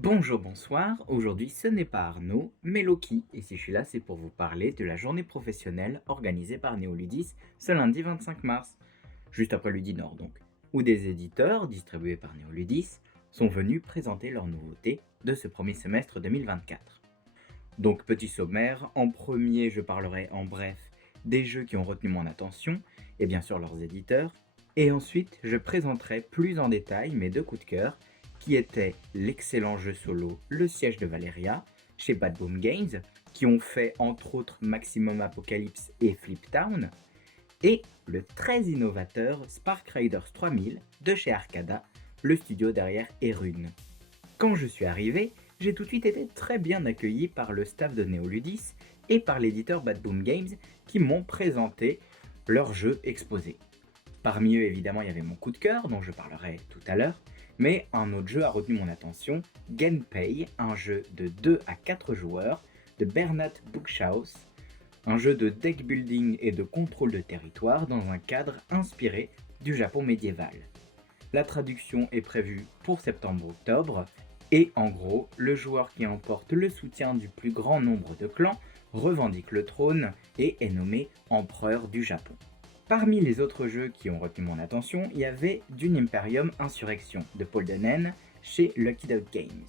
Bonjour, bonsoir. Aujourd'hui, ce n'est pas Arnaud, mais Loki. Et si je suis là, c'est pour vous parler de la journée professionnelle organisée par Néoludis ce lundi 25 mars, juste après Ludi Nord donc, où des éditeurs distribués par Néoludis sont venus présenter leurs nouveautés de ce premier semestre 2024. Donc, petit sommaire, en premier, je parlerai en bref des jeux qui ont retenu mon attention, et bien sûr leurs éditeurs, et ensuite, je présenterai plus en détail mes deux coups de cœur, qui étaient l'excellent jeu solo Le Siège de Valeria, chez Bad Boom Games, qui ont fait entre autres Maximum Apocalypse et Flip Town, et le très innovateur Spark Riders 3000 de chez Arcada, le studio derrière Erune. Quand je suis arrivé, j'ai tout de suite été très bien accueilli par le staff de Néoludis et par l'éditeur Bad Boom Games qui m'ont présenté leurs jeux exposés. Parmi eux, évidemment, il y avait mon coup de cœur, dont je parlerai tout à l'heure, mais un autre jeu a retenu mon attention, Genpei, un jeu de 2 à 4 joueurs de Bernat Buchhaus, un jeu de deck building et de contrôle de territoire dans un cadre inspiré du Japon médiéval. La traduction est prévue pour septembre-octobre, et en gros, le joueur qui emporte le soutien du plus grand nombre de clans revendique le trône et est nommé empereur du Japon. Parmi les autres jeux qui ont retenu mon attention, il y avait Dune Imperium Insurrection de Paul Denen chez Lucky Dog Games,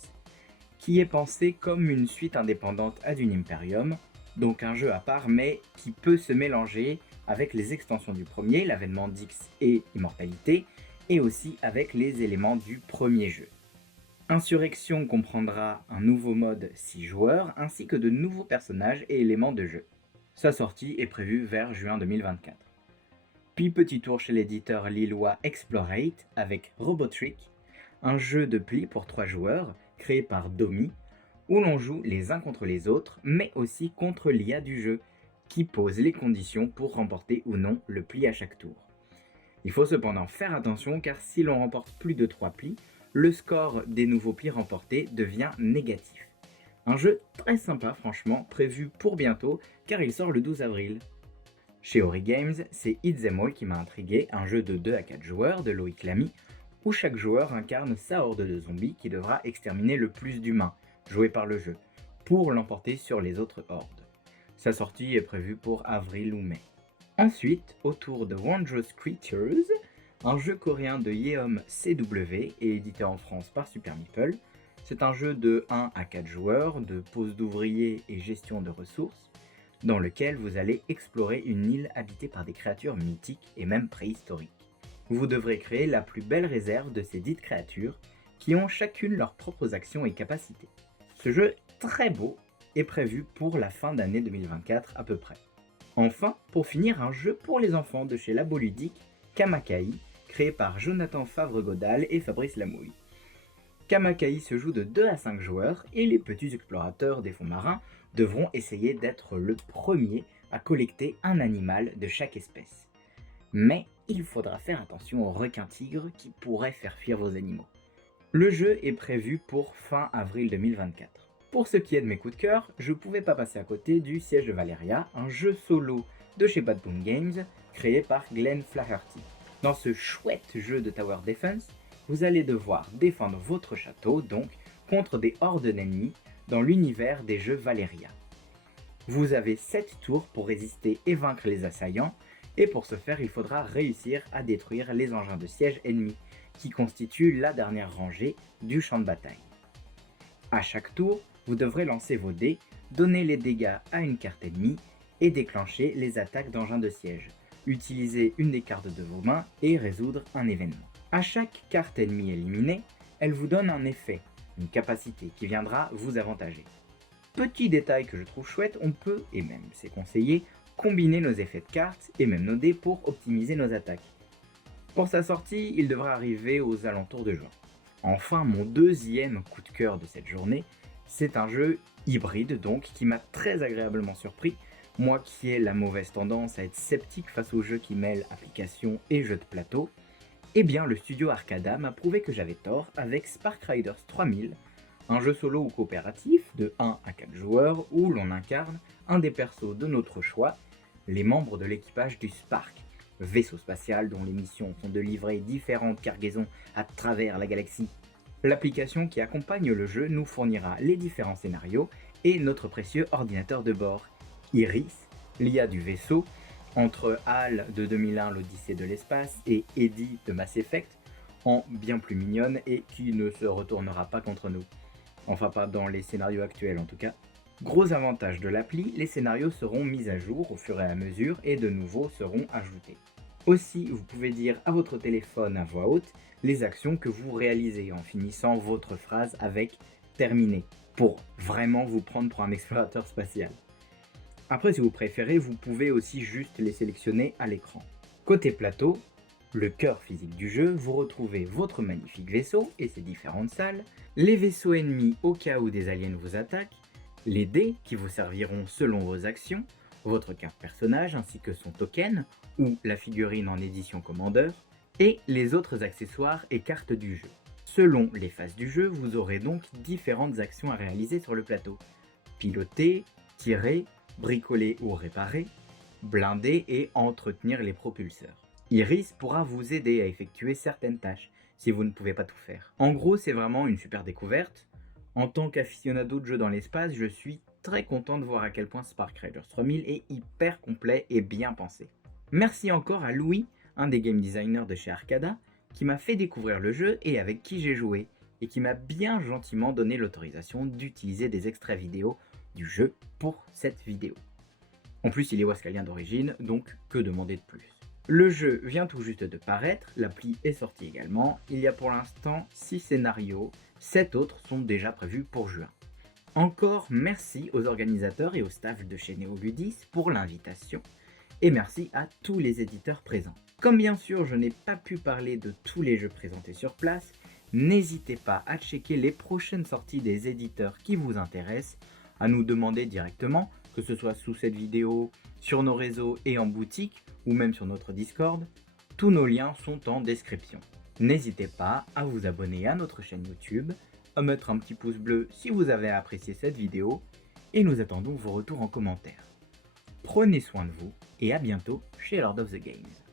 qui est pensé comme une suite indépendante à Dune Imperium, donc un jeu à part mais qui peut se mélanger avec les extensions du premier, l'avènement d'X et Immortalité, et aussi avec les éléments du premier jeu. Insurrection comprendra un nouveau mode 6 joueurs ainsi que de nouveaux personnages et éléments de jeu. Sa sortie est prévue vers juin 2024. Puis petit tour chez l'éditeur lillois Explorate avec Robotrick, un jeu de pli pour 3 joueurs créé par Domi, où l'on joue les uns contre les autres, mais aussi contre l'IA du jeu, qui pose les conditions pour remporter ou non le pli à chaque tour. Il faut cependant faire attention car si l'on remporte plus de 3 plis, le score des nouveaux plis remportés devient négatif. Un jeu très sympa franchement, prévu pour bientôt car il sort le 12 avril. Chez Ori Games, c'est Hit Them All qui m'a intrigué, un jeu de 2 à 4 joueurs de Loïc Lamy, où chaque joueur incarne sa horde de zombies qui devra exterminer le plus d'humains, joués par le jeu, pour l'emporter sur les autres hordes. Sa sortie est prévue pour avril ou mai. Ensuite, autour de Wondrous Creatures, un jeu coréen de Yeom CW et édité en France par Super Meeple. C'est un jeu de 1 à 4 joueurs, de pose d'ouvriers et gestion de ressources, dans lequel vous allez explorer une île habitée par des créatures mythiques et même préhistoriques. Vous devrez créer la plus belle réserve de ces dites créatures, qui ont chacune leurs propres actions et capacités. Ce jeu très beau est prévu pour la fin d'année 2024 à peu près. Enfin, pour finir, un jeu pour les enfants de chez Labo Ludique, Kamakai, créé par Jonathan Favre-Godal et Fabrice Lamouille. Kamakai se joue de 2 à 5 joueurs et les petits explorateurs des fonds marins devront essayer d'être le premier à collecter un animal de chaque espèce. Mais il faudra faire attention aux requins-tigres qui pourraient faire fuir vos animaux. Le jeu est prévu pour fin avril 2024. Pour ce qui est de mes coups de cœur, je ne pouvais pas passer à côté du Siège de Valeria, un jeu solo de chez Bad Boom Games, créé par Glenn Flaherty. Dans ce chouette jeu de Tower Defense, vous allez devoir défendre votre château, donc, contre des hordes d'ennemis dans l'univers des jeux Valeria. Vous avez 7 tours pour résister et vaincre les assaillants, et pour ce faire, il faudra réussir à détruire les engins de siège ennemis, qui constituent la dernière rangée du champ de bataille. À chaque tour, vous devrez lancer vos dés, donner les dégâts à une carte ennemie et déclencher les attaques d'engins de siège. Utilisez une des cartes de vos mains et résoudre un événement. À chaque carte ennemie éliminée, elle vous donne un effet, une capacité qui viendra vous avantager. Petit détail que je trouve chouette, on peut, et même c'est conseillé, combiner nos effets de cartes et même nos dés pour optimiser nos attaques. Pour sa sortie, il devra arriver aux alentours de juin. Enfin, mon deuxième coup de cœur de cette journée, c'est un jeu hybride donc qui m'a très agréablement surpris. Moi qui ai la mauvaise tendance à être sceptique face aux jeux qui mêlent applications et jeux de plateau, eh bien le studio Arcada m'a prouvé que j'avais tort avec Spark Riders 3000, un jeu solo ou coopératif de 1 à 4 joueurs où l'on incarne un des persos de notre choix, les membres de l'équipage du Spark, vaisseau spatial dont les missions sont de livrer différentes cargaisons à travers la galaxie. L'application qui accompagne le jeu nous fournira les différents scénarios et notre précieux ordinateur de bord. Iris, l'IA du vaisseau, entre HAL de 2001, l'Odyssée de l'espace, et Eddie de Mass Effect, en bien plus mignonne et qui ne se retournera pas contre nous. Enfin pas dans les scénarios actuels en tout cas. Gros avantage de l'appli, les scénarios seront mis à jour au fur et à mesure et de nouveaux seront ajoutés. Aussi, vous pouvez dire à votre téléphone à voix haute les actions que vous réalisez en finissant votre phrase avec terminé pour vraiment vous prendre pour un explorateur spatial. Après, si vous préférez, vous pouvez aussi juste les sélectionner à l'écran. Côté plateau, le cœur physique du jeu, vous retrouvez votre magnifique vaisseau et ses différentes salles, les vaisseaux ennemis au cas où des aliens vous attaquent, les dés qui vous serviront selon vos actions, votre carte personnage ainsi que son token ou la figurine en édition commandeur, et les autres accessoires et cartes du jeu. Selon les phases du jeu, vous aurez donc différentes actions à réaliser sur le plateau. Piloter, tirer, bricoler ou réparer, blinder et entretenir les propulseurs. Iris pourra vous aider à effectuer certaines tâches si vous ne pouvez pas tout faire. En gros, c'est vraiment une super découverte. En tant qu'aficionado de jeux dans l'espace, je suis très content de voir à quel point Spark Riders 3000 est hyper complet et bien pensé. Merci encore à Louis, un des game designers de chez Arcada, qui m'a fait découvrir le jeu et avec qui j'ai joué, et qui m'a bien gentiment donné l'autorisation d'utiliser des extraits vidéo du jeu pour cette vidéo. En plus, il est wascalien d'origine, donc que demander de plus? Le jeu vient tout juste de paraître, l'appli est sortie également, il y a pour l'instant 6 scénarios, 7 autres sont déjà prévus pour juin. Encore merci aux organisateurs et au staff de chez Néoludis pour l'invitation, et merci à tous les éditeurs présents. Comme bien sûr je n'ai pas pu parler de tous les jeux présentés sur place, n'hésitez pas à checker les prochaines sorties des éditeurs qui vous intéressent, à nous demander directement, que ce soit sous cette vidéo, sur nos réseaux et en boutique, ou même sur notre Discord. Tous nos liens sont en description. N'hésitez pas à vous abonner à notre chaîne YouTube, à mettre un petit pouce bleu si vous avez apprécié cette vidéo, et nous attendons vos retours en commentaire. Prenez soin de vous, et à bientôt chez Lord of the Games.